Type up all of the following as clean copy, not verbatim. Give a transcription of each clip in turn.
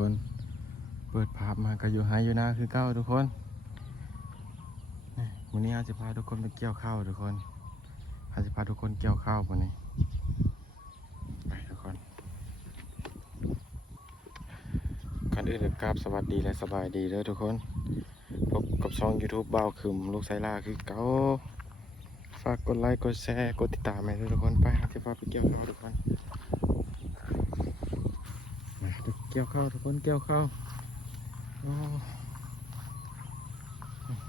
คนเปิดภาพมาก็อยู่ไฮอยู่นะคือเก้าทุกคนวันนี้อาจะพาทุกคนไปเกี่ยวข้าวทุกคนอาจะพาทุกคนเกี่ยวข้าววันนี้ไปทุกคนก่อนอื่นกราบสวัสดีและสบายดีเลยทุกคนพบกับช่อง YouTube บ่าวขึมลูกไซล่าคือเก้าฝากกดไลค์กดแชร์กดติดตามให้ด้วยทุกคนไปอาจะพาไปเกี่ยวข้าวทุกคนเกี่ยวข้าวทุกคนเกี่ยวข้าว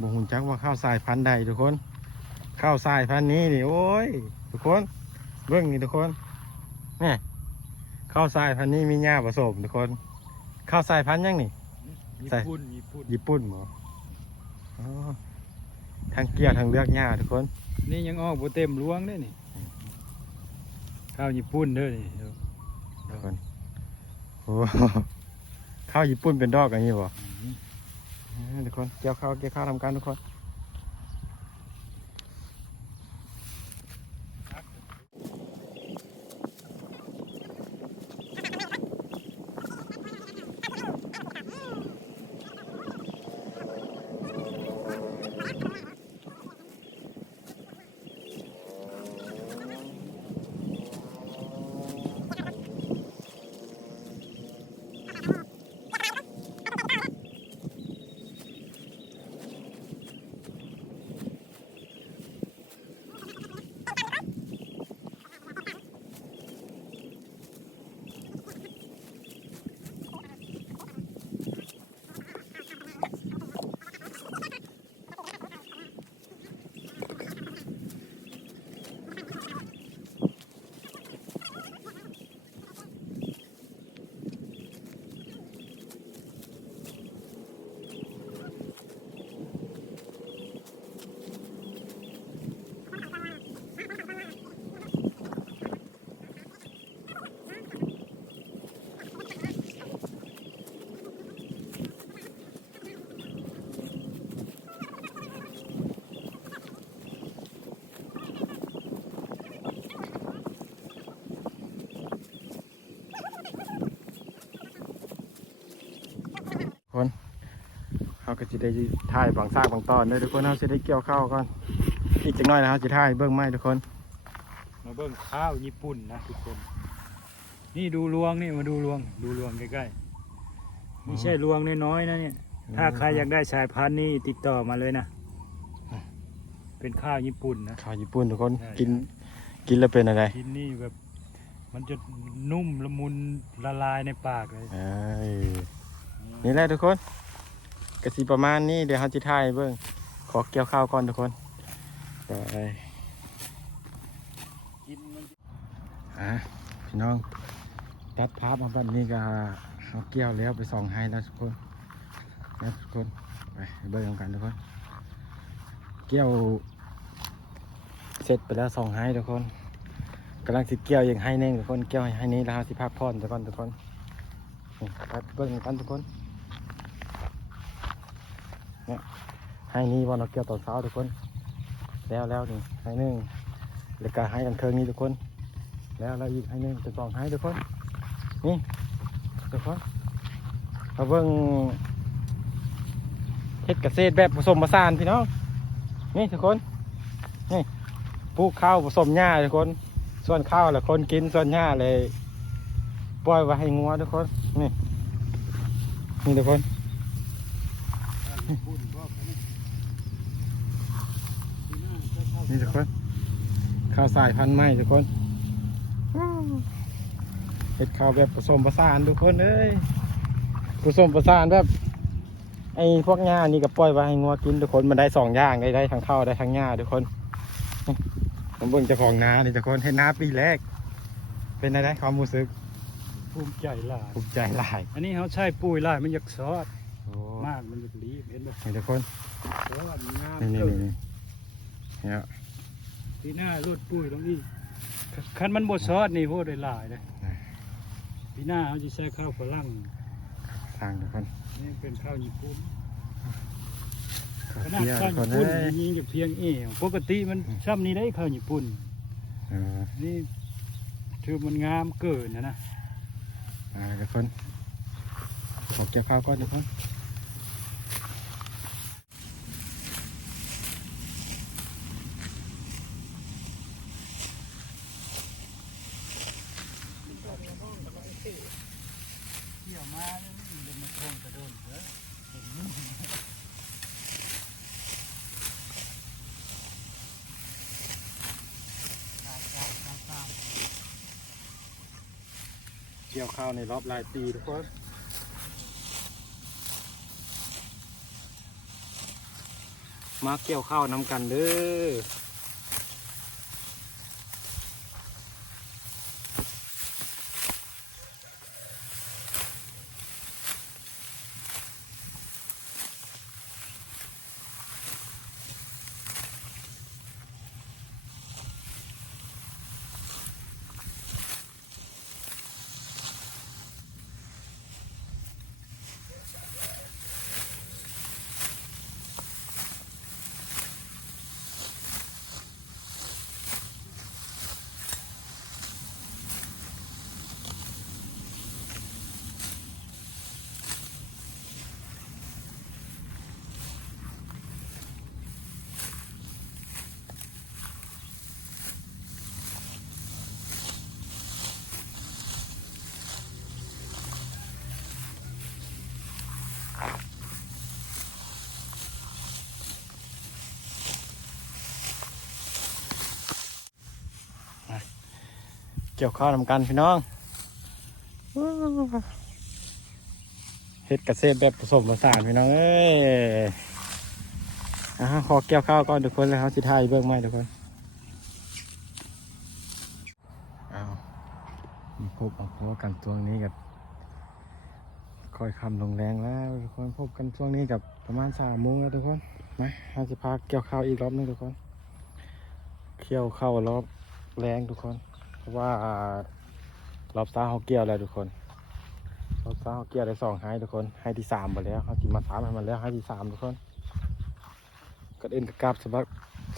บ่หุ่นจักว่าข้าวสายพันธุ์ใดทุกคนข้าวสายพันธุ์นี้นี่โอ้ยทุกคนเบิ่งนี่ทุกคนนี่ข้าวสายพันธุ์นี้มีหญ้าผสมทุกคนข้าวสายพันธุ์ยังนี่ญี่ปุ่นหมอทางเกี่ยวทางเลือกหญ้าทุกคนนี่ยังออกบ่เต็มรวงได้นี่ข้าวญี่ปุ่นเด้อนี่ทุกคนโอ้ข้าวญี่ปุ่นเป็นดอกอย่างนี้บ่ทุกคนเกี่ยวข้าวทำการทุกคนคนเขาก็จะได้ถ่ายบางซากบางตอนเลยทุกคนเขาจะได้เกี่ยวข้าวก่อนอีกจังน้อยนะเขาจะถ่ายเบื้องไม้ทุกคนมาเบิ่งข้าวญี่ปุ่นนะทุกคนนี่ดูรวงนี่มาดูรวงใกล้ๆไม่ใช่รวงน้อยๆนะเนี่ยถ้าใครอยากได้สายพันธุ์นี่ติดต่อมาเลยนะเป็นข้าวญี่ปุ่นนะข้าวญี่ปุ่นทุกคนกินแล้วเป็นอะไรกินนี่แบบมันจะนุ่มละมุนละลายในปากเลยนี่แหละทุกคนกระสีประมาณนี้เดี๋ยวเขาจะถ่ายเบิ้งขอเกี่ยวข้าวก่อนทุกคนไปพี่น้องตัดภาพมาแบบนี้ก็เขาเกี่ยวแล้วไปส่องให้แล้วทุกคนนะทุกคนไปเบิ้งกันทุกคนเกี่ยวเสร็จไปแล้วส่องให้ทุกคนกำลังสิเกี่ยวอย่างให้เน่งทุกคนเกี่ยวให้นี้แล้วสิพักผ่อนทุกคนไปเบิ้งกันทุกคนเนี่ยให้นี้วันเราเกี่ยวตอนเช้าทุกคนแล้วนี่ให้หนึ่งแล้วก็ให้กันเคืองนี้ทุกคนแล้วอีกให้หนึ่งเป็นสองให้ทุกคนนี่ทุกคนเราเบิ่งเฮ็ดเกษตรแบบผสมผสานพี่น้องนี่ทุกคนนี่ปลูกข้าวผสมหญ้าทุกคนส่วนข้าวแหละคนกินส่วนหญ้าเลยปล่อยไว้ให้งัวทุกคนนี่ทุกคนนี่ทุกคนข้าวสายพันธุ์ใหม่ทุกคนเห็ดข้าวแบบผสมผสานทุกคนเอ้ยผสมผสานแบบไอ้พวกหญ้านี่กับปล่อยไว้ให้งัวกินทุกคนมันได้สองอย่างได้ทั้งข้าวได้ทั้งหญ้าทุกคนผมเบิ่งเจ้าของนานี่ทุกคนเห็นนาปีแรกเป็นอะไรความรู้สึกภูมิใจหลายอันนี้เขาใช้ปุ๋ยหลายมันอยากซอสมากมันจะรีบเห็นไหมทุกคนนี่เนี่ยทีหน้ารดปุ๋ยตรงนี้คันมันบดซอสนี่โหได้หลายเลยทีหน้าเขาจะใช้ข้าวฝรั่งทางทุกคนนี่เป็นข้าวญี่ปุ่นขนาดข้าวญี่ปุ่นยิงจะเพียงปกติมันซ้ำนี้ได้ข้าวญี่ปุ่นนี่ถือมันงามเกินนะทุกคน ขอเกี่ยวข้าวก่อนทุกคนเกี่ยวมาเดินมาโค้งกระโดดเถอะเห็นมึงเกี่ยวข้าวในรอบหลายปีทุกคนมาเกี่ยวข้าวนำกันเด้อเกี่ยวข้าวนำกันพี่น้องเฮ็ดเกษตรแบบผสมผสานพี่น้องเอ้ยขอเกี่ยวข้าวก่อนทุกคนแล้วเขาสิถ่ายเบิ่งไหมทุกคนเอาพบเอาพอกันช่วงนี้กับค่อยคำลงแรงแล้วทุกคนพบกันช่วงนี้กับประมาณ3 โมงแล้วทุกคนนะเราจะพาเกี่ยวข้าวอีกรอบนึงทุกคนเกี่ยวข้าวรอบแรงทุกคนเพราะว่ารอบซ้าเขาเกี่ยวแล้วทุกคนรอบซ้าเขาเกี่ยวได้2 ไฮทุกคนไฮที่3ไปแล้วเขากินมา3ให้มันแล้วไฮที่3ทุกคนก็เดินกราบส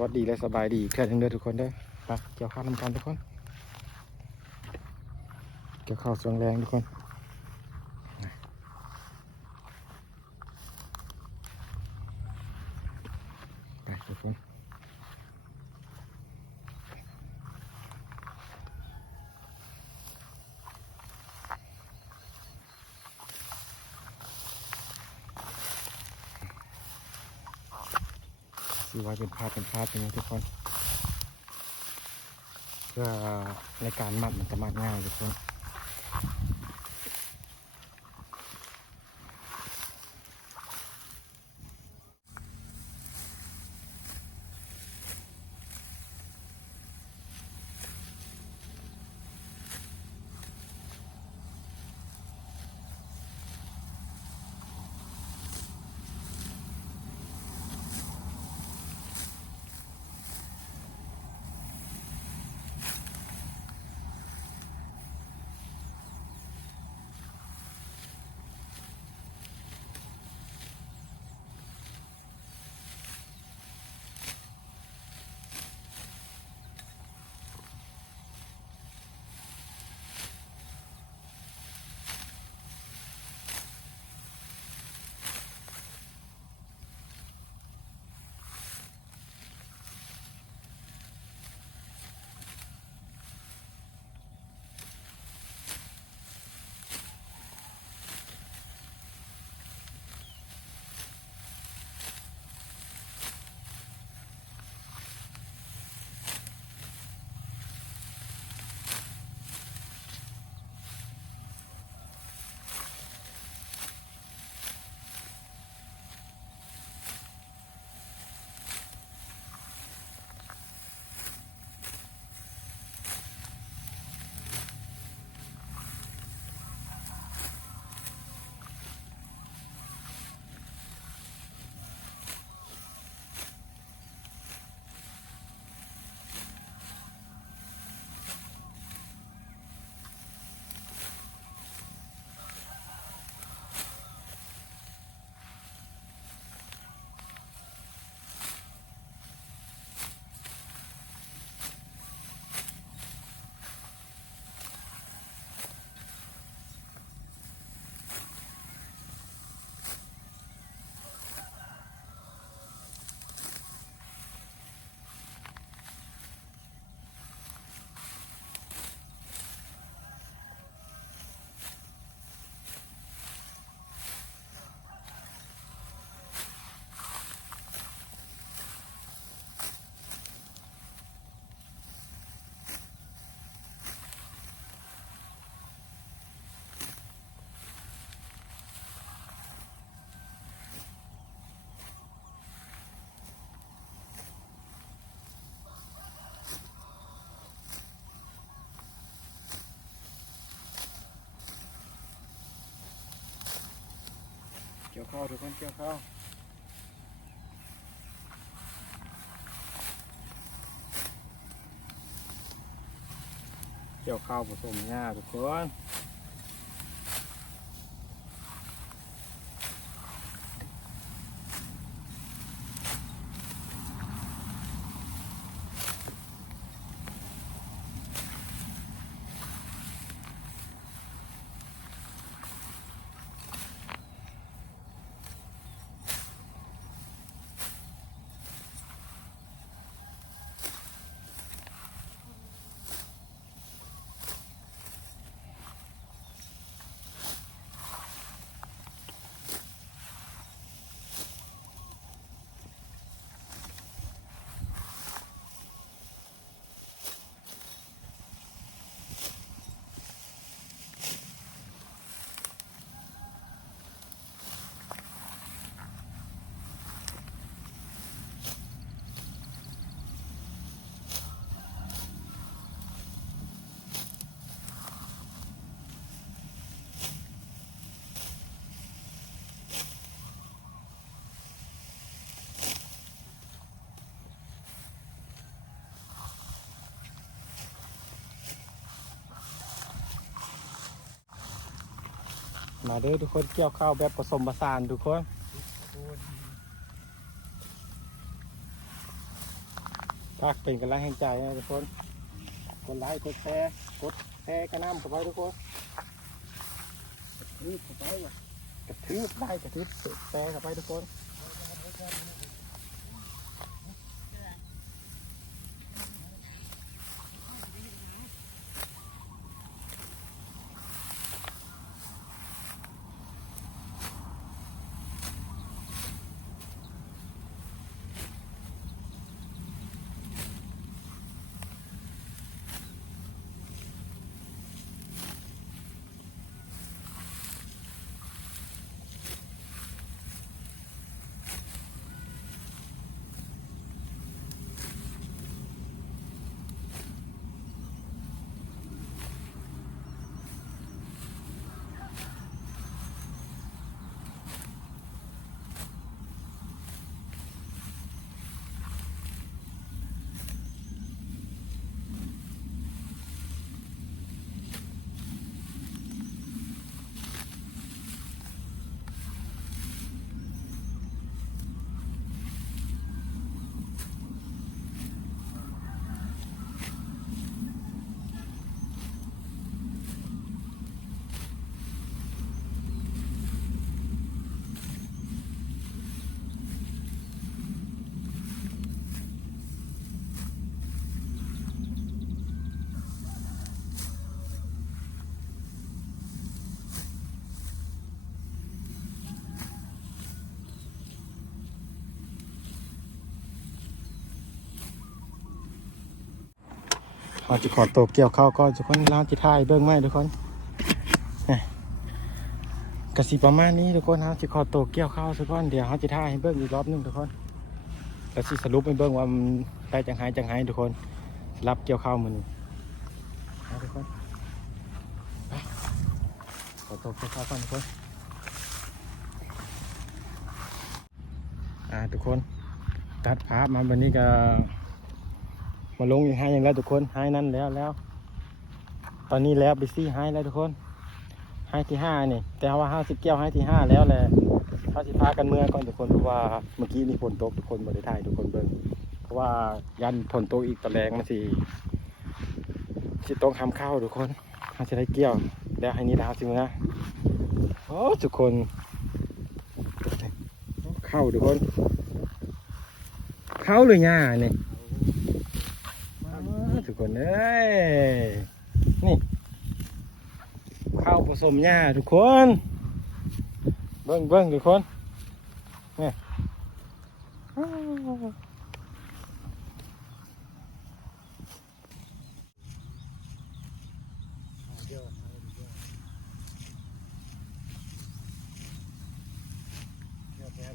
วัสดีและสบายดีแค่ทั้งเด้อทุกคนเด้อไปเกี่ยวข้าวนำกันทุกคนเกี่ยวข้าวช่วงแรงทุกคนไปทุกคนซื้อไว้เป็นภาพอย่างนี้ทุกคนเพื่อในการมัดมันจะมัดง่ายทุกคน กี่ยวข้าวทุกคนเกี่ยวข้าวผสมหญ้าทุกคนมาเด้อทุกคนเกี่ยวข้าวแบบผสมผสานทุกคนถ้าเป็นกำลังแห่งใจนะทุกคนกดไลค์กดแชร์กดแชร์กระน้ำเข้าไปทุกคนกระทืบเข้าไปว่ะกระทืบได้กระทืบแชร์เข้าไปทุกคนเราจะขอตัวเกี่ยวข้าวก็ทุกคนเราจะถ่ายเบื้องไม้ทุกคนกระสีประมาณนี้ทุกคนเราจะขอตัวเกี่ยวข้าวทุกคนเดี๋ยวเราจะถ่ายให้เบื้องอีกรอบนึงทุกคนแล้วสิสรุปให้เบื้องว่ามันได้จังไห้ทุกคนรับเกี่ยวข้าวมือนี้ทุกคนขอตัวเกี่ยวข้าวก่อนทุกคนทุกคนตัดภาพมาวันนี้ก็มาลงอย่างให้อย่างแล้วทุกคนให้นั่นแล้วตอนนี้แล้วไปซี่ให้แล้วทุกคนให้ที่5นี่แต่ว่า50แก้วให้ที่5แล้วแหละเขาสิพากันเมื่อก่อนทุกคนเพราะว่าเมื่อกี้นี่ฝนตกทุกคนบ่ได้ถ่ายทุกคนเบิ่งเพราะว่ายันฝนตกอีกตะแรงมันสิต้องทำข้าวทุกคนเขาจะได้เกี่ยวแล้วให้นี่ดาวสิมื้อนะโอ้ทุกคนข้าวทุกคนข้าวหรือหญ้านี่ทุกคนเอ้ยนี่ข้าวผสมหญ้าทุกคนเบิ่งทุกคนนี่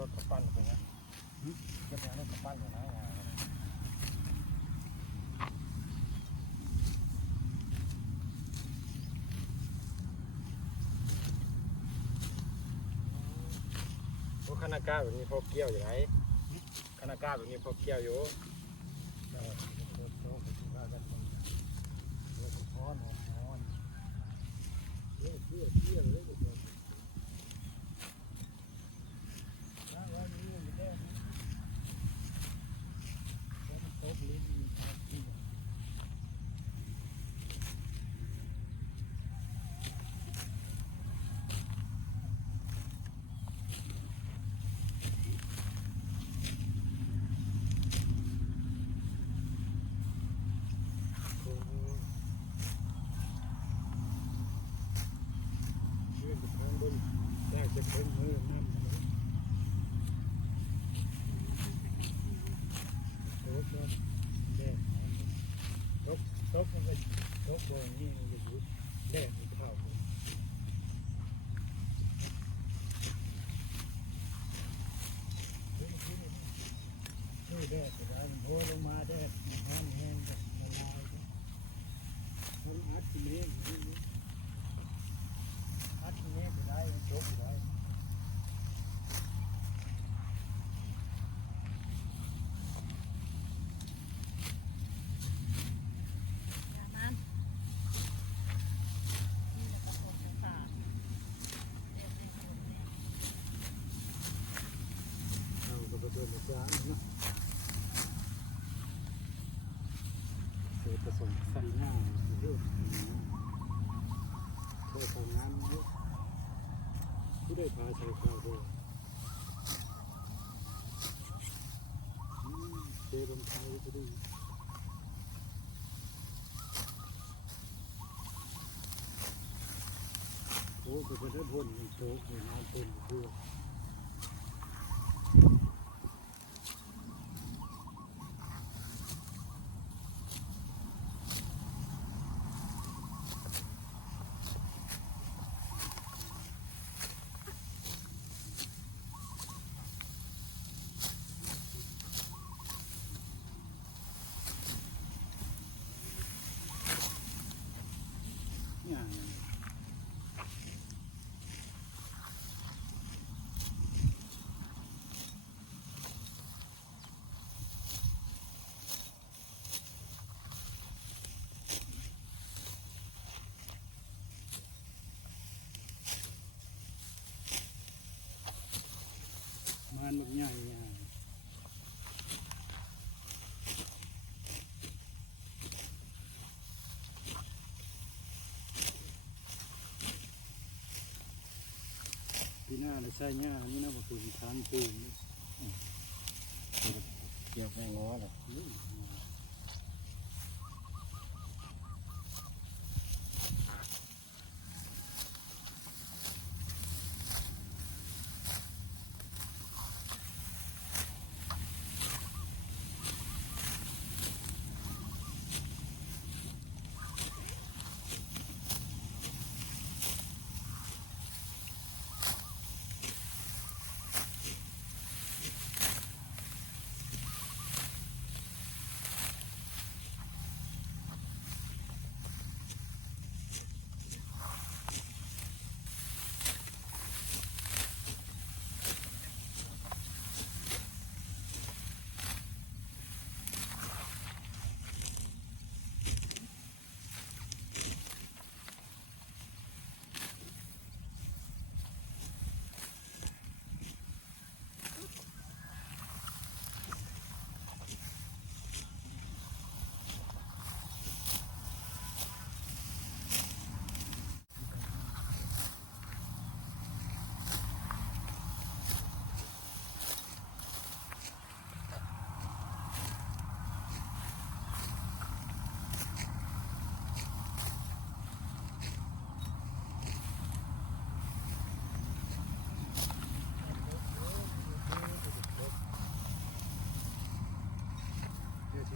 รถกระปั้นผมนะรถกระปั้นผมนะ คณะก้าแบบนี้พอเกี่ยวอยู่ไหนคณะก้าแบบนี้พอเกี่ยวอยู่จะเป็นมือน้ำโต๊ะก็แดงโต๊ะมันก็โต๊ะบนนี่มันจะยุบแดงมันเข้านี่แดดแต่มันโผล่ลงมาแดดแห้งแห้งแบบละลายมันอัดที่นี้อัดที่นี้จะได้มันจบได้ ผสมใส่หน้าเยอะเพื่อทำงานเยอะผู้ได้พาชาวข้าวด้วยเจอบนไทยก็ดีโอ้ก็จะได้ผลมันโตในน้ำเป็นเพื่อมันแบบใหญ่ปีหน้าเราใช้หญ้านี่นะก็คือทางปูนเกี่ยวแป้งง้อเลย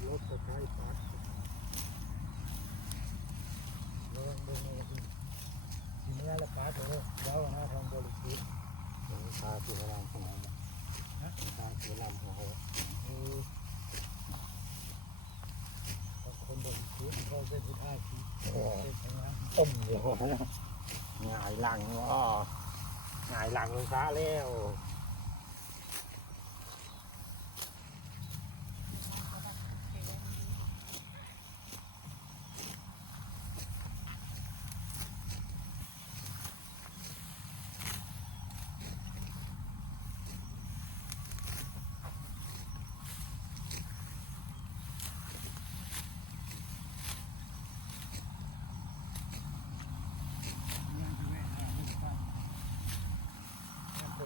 รถก็ใช้ปัดลองดูนะทีนี้ละปัดเลยเจ้าหน้าทางบริสุทธิ์ตาตัวรามของเราตาตัวรามของเราคนบริสุทธิ์เขาเป็นผู้ท่าชีต้มเดียวหงายหลังหงายหลังลงฟ้าแล้ว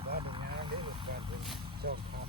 บ้านตรงนี้ได้หลุดบ้านเป็นช่องทำ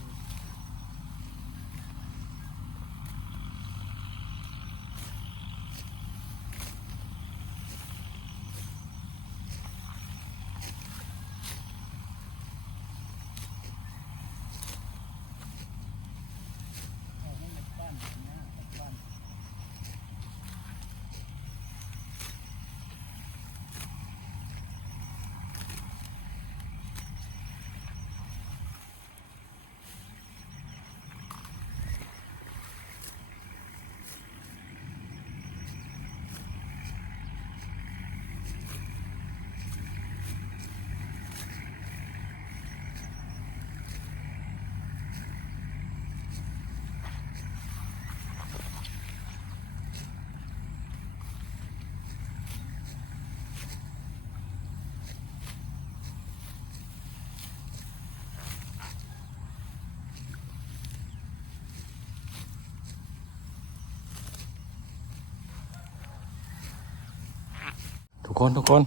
ทุกคน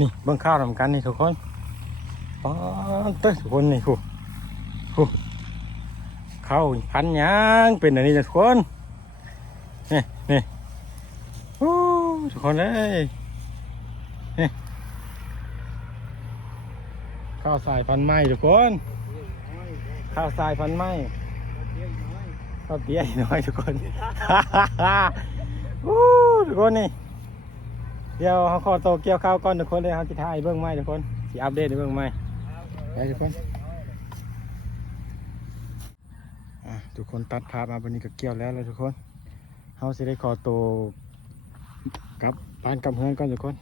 นี่เบิ่งข้าวทำกันนี่ทุกคนป๊าดเต้ยทุกคนนี่ผู้ข้าวพันหยางเป็นอันนี้จ้ะทุกคนนี่โอ้ทุกคนเลยนี่ข้าวสายพันธุ์ไหมทุกคนข้าวสายพันธุ์ไหมข้าวเตี้ยน้อยทุกคน ทุกคนนี่เดี๋ยวเขาขอโตวเกี่ยวข้าวก่อนทุกคนเลยเขาจะถ่ายเบื้องไม้ทุกคนสิอัปเดตในเบื้องไม้ไปทุกคนทุกคนตัดภาพมาวันนี้ก็เกี่ยวแล้วเลยทุกคนเขาจะได้ขอโตวกลับบ้านกลับเมืองก่อนทุกคน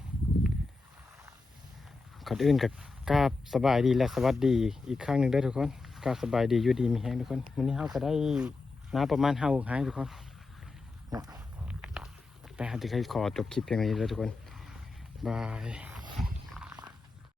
ก่อนอื่นกับกราบสบายดีและสวัสดีอีกครั้งหนึ่งได้อทุกคนกราบสบายดีอยู่ดีมีแห้งทุกคนวันนี้เขาก็ได้น้ำประมาณ5 หายทุกคนไปหาที่ใครขอจบคลิปเพียงนี้แล้วทุกคนบาย